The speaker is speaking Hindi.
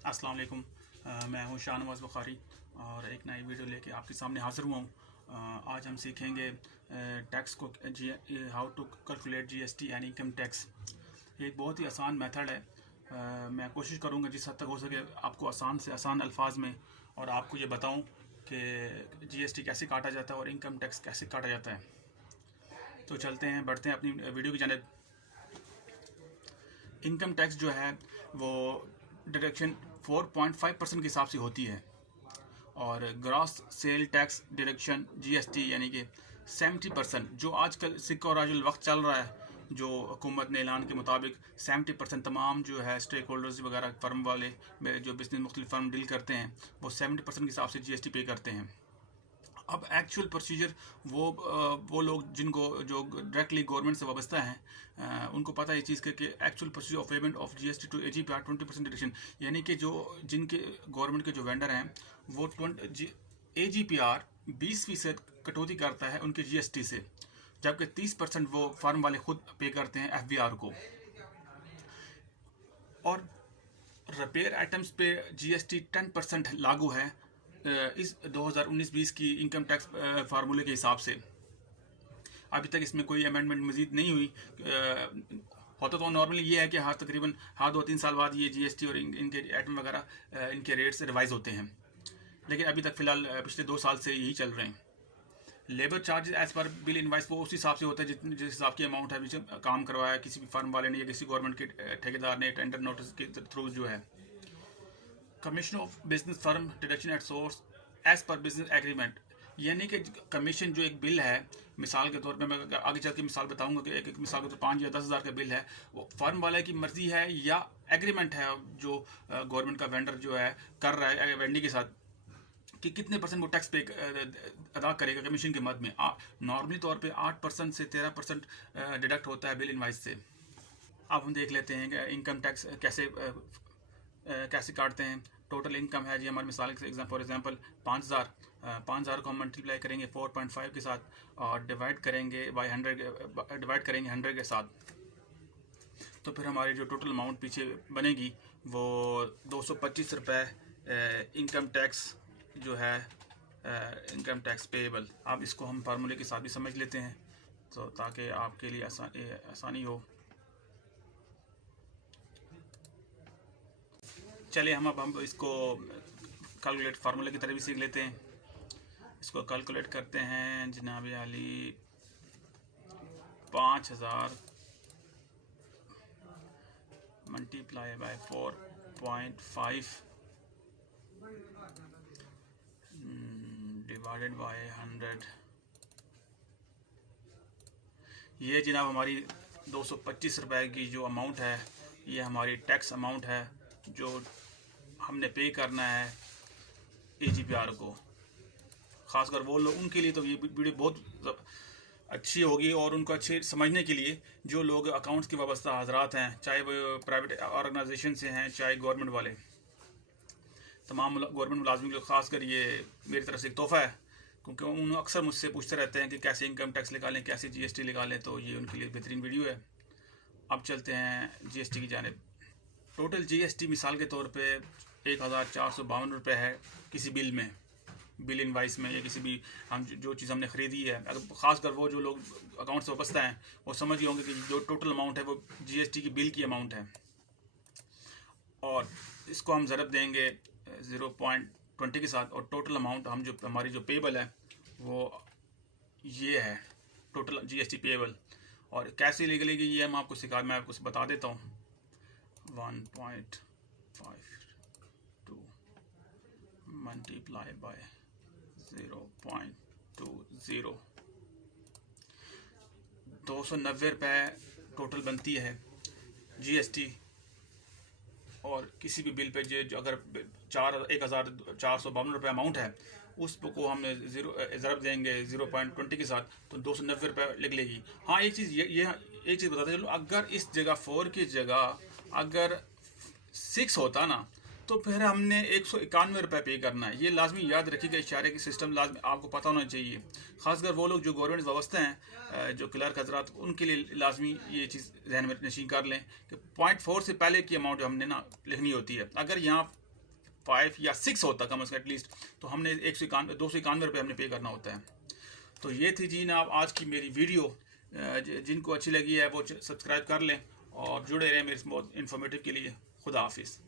अस्सलाम वालेकुम। मैं हूं शाहनवाज़ बुखारी और एक नई वीडियो लेके आपके सामने हाज़िर हुआ हूं। आज हम सीखेंगे टैक्स को, how to calculate GST and income tax. ये एक बहुत ही आसान मेथड है। मैं कोशिश करूंगा जिस हद तक हो सके आपको आसान से आसान अल्फाज में और आपको ये बताऊं कि जीएसटी कैसे काटा जाता है और इनकम टैक्स कैसे काटा जाता है। तो चलते हैं, बढ़ते हैं अपनी वीडियो की जानिब। इनकम टैक्स जो है वो डिडक्शन 4.5% के हिसाब से होती है और gross sale tax deduction GST यानी कि 70%, जो आजकल सिक्का और आजकल वक्त चल रहा है, जो हुकूमत ने ऐलान के मुताबिक 70% तमाम जो है स्टेक होल्डर्स वगैरह फर्म वाले जो बिजनेस मुख्तलिफ फर्म डील करते हैं वो 70% के हिसाब से जीएसटी पे करते हैं। अब एक्चुअल प्रोसीजर वो लोग जिनको जो डायरेक्टली गवर्नमेंट से वाबस्ता हैं उनको पता है ये चीज़ कि actual procedure of payment of GST to AGPR 20% deduction, यानी कि जो जिनके गवर्नमेंट के जो वेंडर हैं वो एजीपीआर 20% कटौती करता है उनके जीएसटी से, जबकि 30% वो फर्म वाले खुद पे करते हैं एफबीआर को। और रिपेयर आइटम्स पे जीएसटी 10% लागू है इस 2019-20 की इनकम टैक्स फार्मूले के हिसाब से। अभी तक इसमें कोई अमेंडमेंट मजीद नहीं हुई। होता तो नॉर्मली ये है कि हाँ तकरीबन 2-3 साल बाद ये जीएसटी और इनके आइटम वगैरह इनके रेट्स रिवाइज होते हैं, लेकिन अभी तक फ़िलहाल पिछले 2 साल से यही चल रहे हैं। Labour charge as per bill invoice वो उस हिसाब से होता है जिस हिसाब की अमाउंट है काम करवाया किसी भी फर्म वाले ने या किसी गवर्नमेंट के ठेकेदार ने टेंडर नोटिस के थ्रू जो है। Commission of business firm deduction at source as per business agreement, यानी कि कमीशन जो एक बिल है, मिसाल के तौर पे मैं आगे चल के मिसाल बताऊंगा कि एक मिसाल के तौर 5 या 10 हज़ार का बिल है, वो फर्म वाले की मर्जी है या एग्रीमेंट है जो गवर्नमेंट का वेंडर जो है कर रहा है वेंडी के साथ कि कितने परसेंट वो टैक्स पे अदा करेगा कमीशन के मद में। नॉर्मली तौर पे 8% से 13% डिडक्ट होता है बिल इनवाइस से। अब हम देख लेते हैं कि इनकम टैक्स कैसे काटते हैं। टोटल इनकम है जी हमारे मिसाल फॉर एग्जांपल 5,000। 5,000 को हम मल्टीप्लाई करेंगे 4.5 के साथ और डिवाइड करेंगे बाय 100 के साथ, तो फिर हमारी जो टोटल अमाउंट पीछे बनेगी वो 225 रुपये इनकम टैक्स जो है इनकम टैक्स पेएबल। अब इसको हम फार्मूले के साथ भी समझ लेते हैं तो ताकि आपके लिए आसानी हो। चलिए हम इसको कैलकुलेट फार्मूले की तरह भी सीख लेते हैं। इसको कैलकुलेट करते हैं जनाब आली। 5,000 मल्टीप्लाई बाय 4.5 डिवाइडेड बाय 100, ये जनाब हमारी 225 रुपये की जो अमाउंट है ये हमारी टैक्स अमाउंट है जो हमने पे करना है एजीपीआर को। ख़ासकर वो लोग, उनके लिए तो ये वीडियो बहुत अच्छी होगी और उनको अच्छे समझने के लिए जो लोग अकाउंट्स के वाबस्ता हजरात हैं, चाहे वो प्राइवेट ऑर्गेनाइजेशन से हैं चाहे गवर्नमेंट वाले, तमाम गवर्नमेंट मुलाजमिन के लिए ख़ासकर ये मेरी तरफ से एक तोहफ़ा है, क्योंकि उन अक्सर मुझसे पूछते रहते हैं कि कैसे इनकम टैक्स निकालें, कैसे जीएसटी निकालें, तो ये उनके लिए बेहतरीन वीडियो है। अब चलते हैं जीएसटी की जानिब। टोटल जीएसटी मिसाल के तौर पे 1,452 रुपये है किसी बिल में, बिल इनवाइस में, या किसी भी हम जो चीज़ हमने ख़रीदी है। अगर ख़ासकर वो जो लोग अकाउंट से वाबस्ता हैं वो समझ गए होंगे कि जो टोटल अमाउंट है वो जीएसटी की बिल की अमाउंट है, और इसको हम ज़रब देंगे 0.20 के साथ, और टोटल अमाउंट हम जो हमारी जो पेबल है वो ये है टोटल जीएसटी पेबल। और कैसे निकलेगी ये मैं आपको बता देता हूँ। 1.52 मल्टीप्लाई बाय 0.20, 290 रुपये टोटल बनती है जीएसटी। और किसी भी बिल पे जो अगर 1,452 रुपये अमाउंट है उस को हमने ज़रब देंगे 0.20 के साथ, तो 290 रुपये लिख लेगी। हाँ, एक चीज़ ये एक चीज़ बताते चलो, अगर इस जगह 4 की जगह अगर 6 होता ना तो फिर हमने 191 रुपये पे करना है। ये लाजमी याद रखिएगा, इशारे की सिस्टम लाजमी आपको पता होना चाहिए। खासकर वो लोग जो गवर्नमेंट वाबस्ते हैं, जो क्लर्क हजरात, उनके लिए लाजमी ये चीज़ जहन में नशीन कर लें कि 0.4 से पहले की अमाउंट हमने ना लिखनी होती है। अगर यहाँ 5 या 6 होता कम से कम एटलीस्ट, तो हमने 291 रुपये हमने पे करना होता है। तो ये थी जी जनाब आज की मेरी वीडियो। जिनको अच्छी लगी है वो सब्सक्राइब कर लें और जुड़े रहें मेरे बहुत इन्फॉर्मेटिव के लिए। खुदा हाफिज़।